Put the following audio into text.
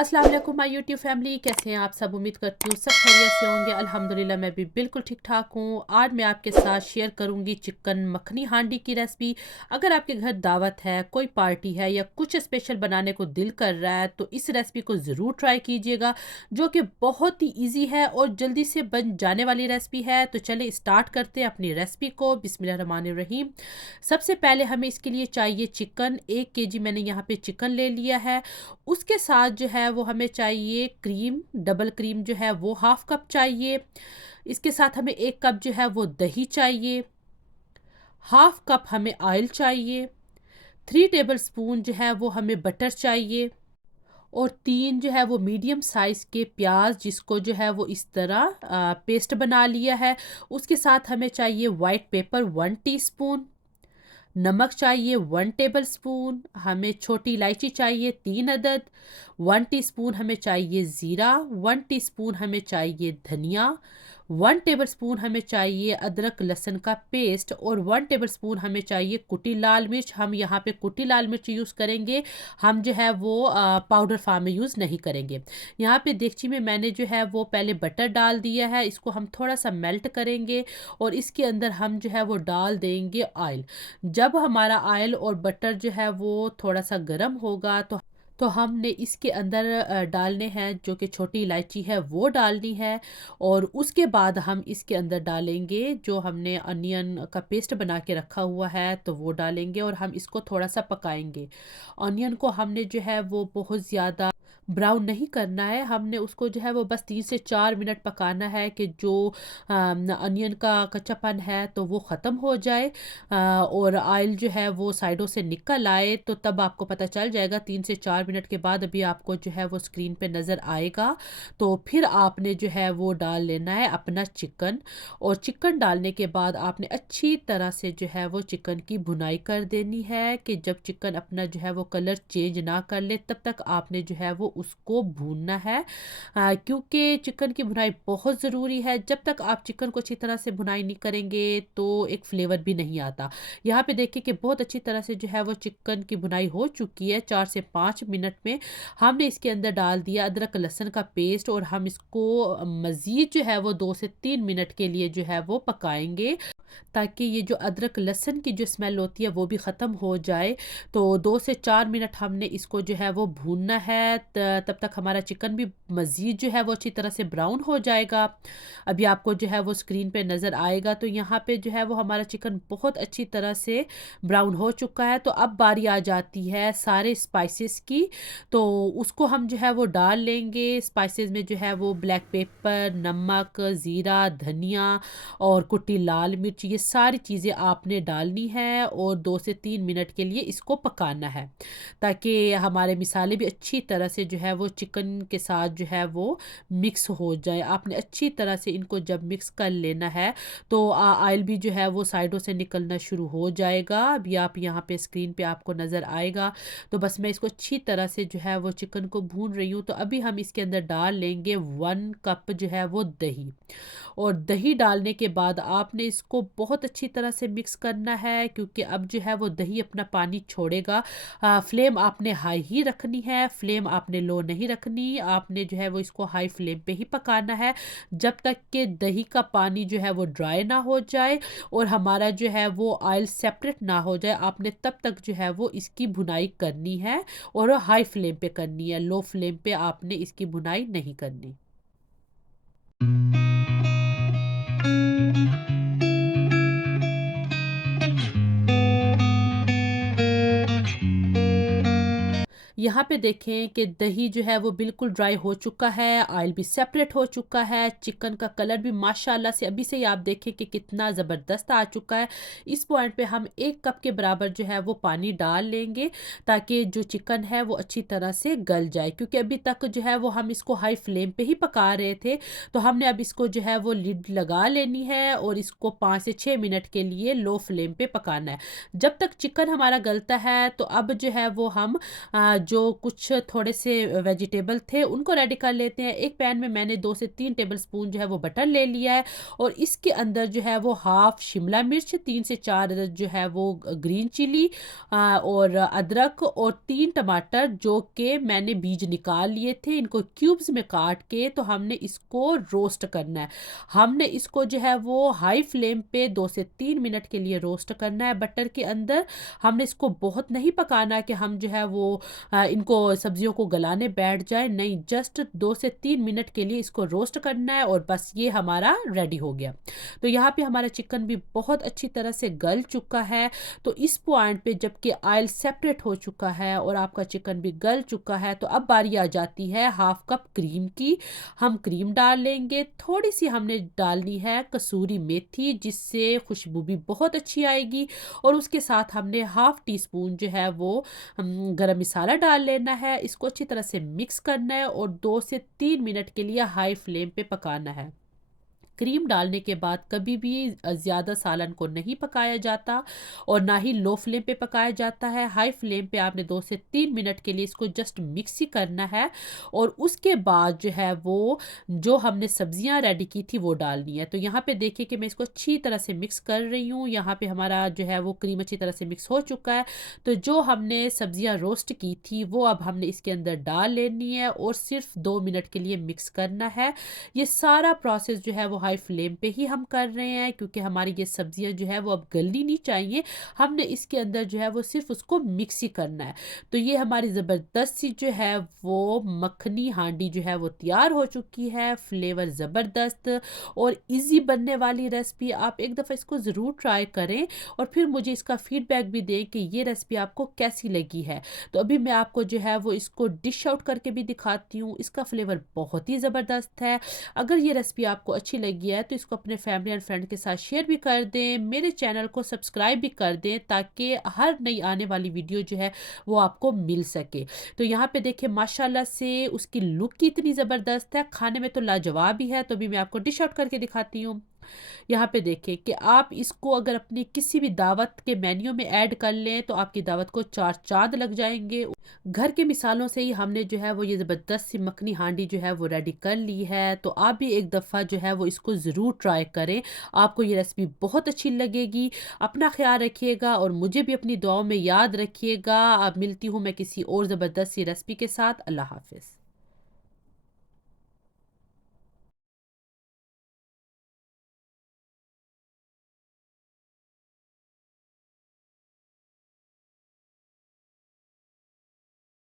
अस्सलाम वालेकुम my YouTube family, कैसे हैं आप सब। उम्मीद करती हूँ सब खैरियत से होंगे। अल्हम्दुलिल्लाह मैं भी बिल्कुल ठीक ठाक हूँ। आज मैं आपके साथ शेयर करूँगी चिकन मखनी हांडी की रेसिपी। अगर आपके घर दावत है, कोई पार्टी है या कुछ स्पेशल बनाने को दिल कर रहा है तो इस रेसिपी को ज़रूर ट्राई कीजिएगा, जो कि बहुत ही ईजी है और जल्दी से बन जाने वाली रेसिपी है। तो चले स्टार्ट करते हैं अपनी रेसिपी को। बिस्मिल्लाहिर्रहमानिर्रहीम। सबसे पहले हमें इसके लिए चाहिए चिकन। 1 केजी मैंने यहाँ पे चिकन ले लिया है। उसके साथ जो है वो हमें चाहिए क्रीम, डबल क्रीम जो है वो हाफ कप चाहिए। इसके साथ हमें 1 कप जो है वो दही चाहिए। हाफ कप हमें ऑयल चाहिए। 3 टेबल स्पून जो है वो हमें बटर चाहिए। और 3 जो है वो मीडियम साइज़ के प्याज, जिसको जो है वो इस तरह पेस्ट बना लिया है। उसके साथ हमें चाहिए वाइट पेपर 1 टीस्पून। नमक चाहिए 1 टेबल स्पून। हमें छोटी इलायची चाहिए 3 अदद। 1 टीस्पून हमें चाहिए ज़ीरा। 1 टीस्पून हमें चाहिए धनिया। 1 टेबल स्पून हमें चाहिए अदरक लहसुन का पेस्ट। और 1 टेबल स्पून हमें चाहिए कुटी लाल मिर्च। हम यहाँ पे कुटी लाल मिर्च यूज़ करेंगे, हम जो है वो पाउडर फार्म में यूज़ नहीं करेंगे। यहाँ पे देगची में मैंने जो है वो पहले बटर डाल दिया है, इसको हम थोड़ा सा मेल्ट करेंगे और इसके अंदर हम जो है वो डाल देंगे ऑयल। जब हमारा ऑयल और बटर जो है वो थोड़ा सा गर्म होगा तो हमने इसके अंदर डालने हैं जो कि छोटी इलायची है वो डालनी है। और उसके बाद हम इसके अंदर डालेंगे जो हमने अनियन का पेस्ट बना के रखा हुआ है, तो वो डालेंगे और हम इसको थोड़ा सा पकाएंगे। अनियन को हमने जो है वो बहुत ज़्यादा ब्राउन नहीं करना है, हमने उसको जो है वो बस 3 से 4 मिनट पकाना है कि जो अनियन का कच्चापन है तो वो ख़त्म हो जाए और ऑयल जो है वो साइडों से निकल आए। तो तब आपको पता चल जाएगा 3 से 4 मिनट के बाद अभी आपको जो है वो स्क्रीन पे नज़र आएगा। तो फिर आपने जो है वो डाल लेना है अपना चिकन। और चिकन डालने के बाद आपने अच्छी तरह से जो है वो चिकन की भुनाई कर देनी है कि जब चिकन अपना जो है वो कलर चेंज ना कर ले तब तक आपने जो है वो उसको भूनना है। क्योंकि चिकन की भुनाई बहुत ज़रूरी है। जब तक आप चिकन को अच्छी तरह से भुनाई नहीं करेंगे तो एक फ्लेवर भी नहीं आता। यहाँ पे देखिए कि बहुत अच्छी तरह से जो है वो चिकन की भुनाई हो चुकी है। 4 से 5 मिनट में हमने इसके अंदर डाल दिया अदरक लहसुन का पेस्ट और हम इसको मज़ीद जो है वो 2 से 3 मिनट के लिए जो है वो पकाएंगे, ताकि ये जो अदरक लहसुन की जो स्मेल होती है वो भी ख़त्म हो जाए। तो 2 से 4 मिनट हमने इसको जो है वो भूनना है। तब तक हमारा चिकन भी मज़ीद जो है वो अच्छी तरह से ब्राउन हो जाएगा। अभी आपको जो है वो स्क्रीन पे नज़र आएगा। तो यहाँ पे जो है वो हमारा चिकन बहुत अच्छी तरह से ब्राउन हो चुका है। तो अब बारी आ जाती है सारे स्पाइसेस की, तो उसको हम जो है वो डाल लेंगे। स्पाइसेस में जो है वो ब्लैक पेपर, नमक, ज़ीरा, धनिया और कुटी लाल मिर्च, ये सारी चीज़ें आपने डालनी है और 2 से 3 मिनट के लिए इसको पकाना है, ताकि हमारे मिसाले भी अच्छी तरह से जो है वो चिकन के साथ जो है वो मिक्स हो जाए। आपने अच्छी तरह से इनको जब मिक्स कर लेना है तो ऑयल भी जो है वो साइडों से निकलना शुरू हो जाएगा। अभी आप यहाँ पे स्क्रीन पे आपको नज़र आएगा। तो बस मैं इसको अच्छी तरह से जो है वो चिकन को भून रही हूँ। तो अभी हम इसके अंदर डाल लेंगे 1 कप जो है वो दही। और दही डालने के बाद आपने इसको बहुत अच्छी तरह से मिक्स करना है, क्योंकि अब जो है वो दही अपना पानी छोड़ेगा। फ्लेम आपने हाई ही रखनी है, फ्लेम आपने लो नहीं रखनी। आपने जो है वो इसको हाई फ्लेम पे ही पकाना है जब तक कि दही का पानी जो है वो ड्राई ना हो जाए और हमारा जो है वो ऑयल सेपरेट ना हो जाए। आपने तब तक जो है वो इसकी भुनाई करनी है और हाई फ्लेम पे करनी है, लो फ्लेम पे आपने इसकी भुनाई नहीं करनी। यहाँ पे देखें कि दही जो है वो बिल्कुल ड्राई हो चुका है, ऑयल भी सेपरेट हो चुका है, चिकन का कलर भी माशाल्लाह से अभी से ही आप देखें कि कितना ज़बरदस्त आ चुका है। इस पॉइंट पे हम 1 कप के बराबर जो है वो पानी डाल लेंगे, ताकि जो चिकन है वो अच्छी तरह से गल जाए। क्योंकि अभी तक जो है वो हम इसको हाई फ्लेम पे ही पका रहे थे, तो हमने अब इसको जो है वो लिड लगा लेनी है और इसको 5 से 6 मिनट के लिए लो फ्लेम पे पकाना है। जब तक चिकन हमारा गलता है तो अब जो है वो हम जो कुछ थोड़े से वेजिटेबल थे उनको रेडी कर लेते हैं। एक पैन में मैंने 2 से 3 टेबलस्पून जो है वो बटर ले लिया है और इसके अंदर जो है वो हाफ़ शिमला मिर्च, 3 से 4 जो है वो ग्रीन चिली और अदरक और 3 टमाटर जो कि मैंने बीज निकाल लिए थे, इनको क्यूब्स में काट के तो हमने इसको रोस्ट करना है। हमने इसको जो है वो हाई फ्लेम पे 2 से 3 मिनट के लिए रोस्ट करना है बटर के अंदर। हमने इसको बहुत नहीं पकाना कि हम जो है वो इनको सब्जियों को गलाने बैठ जाए, नहीं, जस्ट 2 से 3 मिनट के लिए इसको रोस्ट करना है और बस ये हमारा रेडी हो गया। तो यहाँ पे हमारा चिकन भी बहुत अच्छी तरह से गल चुका है। तो इस पॉइंट पे जबकि ऑयल सेपरेट हो चुका है और आपका चिकन भी गल चुका है, तो अब बारी आ जाती है हाफ कप क्रीम की। हम क्रीम डाल लेंगे, थोड़ी सी हमने डालनी है कसूरी मेथी जिससे खुशबू भी बहुत अच्छी आएगी और उसके साथ हमने हाफ टी स्पून जो है वो गरम मसाला डाल लेना है। इसको अच्छी तरह से मिक्स करना है और 2 से 3 मिनट के लिए हाई फ्लेम पे पकाना है। क्रीम डालने के बाद कभी भी ज़्यादा सालन को नहीं पकाया जाता और ना ही लो फ्लेम पे पकाया जाता है। हाई फ्लेम पे आपने 2 से 3 मिनट के लिए इसको जस्ट मिक्स ही करना है और उसके बाद जो है वो जो हमने सब्जियां रेडी की थी वो डालनी है। तो यहाँ पे देखिए कि मैं इसको अच्छी तरह से मिक्स कर रही हूँ। यहाँ पे हमारा जो है वो क्रीम अच्छी तरह से मिक्स हो चुका है। तो जो हमने सब्जियां रोस्ट की थी वो अब हमने इसके अंदर डाल लेनी है और सिर्फ 2 मिनट के लिए मिक्स करना है। ये सारा प्रोसेस जो है वो हाई फ्लेम पे ही हम कर रहे हैं क्योंकि हमारी ये सब्जियां जो है वो अब गलनी नहीं चाहिए। हमने इसके अंदर जो है वो सिर्फ उसको मिक्स ही करना है। तो ये हमारी ज़बरदस्त सी जो है वो मखनी हांडी जो है वो तैयार हो चुकी है। फ्लेवर ज़बरदस्त और इजी बनने वाली रेसिपी, आप एक दफ़ा इसको ज़रूर ट्राई करें और फिर मुझे इसका फीडबैक भी दें कि ये रेसिपी आपको कैसी लगी है। तो अभी मैं आपको जो है वो इसको डिश आउट करके भी दिखाती हूँ। इसका फ्लेवर बहुत ही ज़बरदस्त है। अगर ये रेसिपी आपको अच्छी लगी है तो इसको अपने फैमिली एंड फ्रेंड के साथ शेयर भी कर दें। मेरे चैनल को सब्सक्राइब भी कर दें ताकि हर नई आने वाली वीडियो जो है वो आपको मिल सके। तो यहाँ पे देखिए माशाल्लाह से उसकी लुक की इतनी ज़बरदस्त है, खाने में तो लाजवाब ही है। तो अभी मैं आपको डिश आउट करके दिखाती हूँ। यहाँ पे देखें कि आप इसको अगर अपनी किसी भी दावत के मेन्यू में ऐड कर लें तो आपकी दावत को 4 चाँद लग जाएंगे। घर के मिसालों से ही हमने जो है वो ये ज़बरदस्त सी मखनी हांडी जो है वो रेडी कर ली है। तो आप भी एक दफ़ा जो है वो इसको ज़रूर ट्राई करें, आपको ये रेसिपी बहुत अच्छी लगेगी। अपना ख्याल रखिएगा और मुझे भी अपनी दुआओं में याद रखिएगा। अब मिलती हूँ मैं किसी और ज़बरदस्त सी रेसिपी के साथ। अल्लाह हाफ़िज़।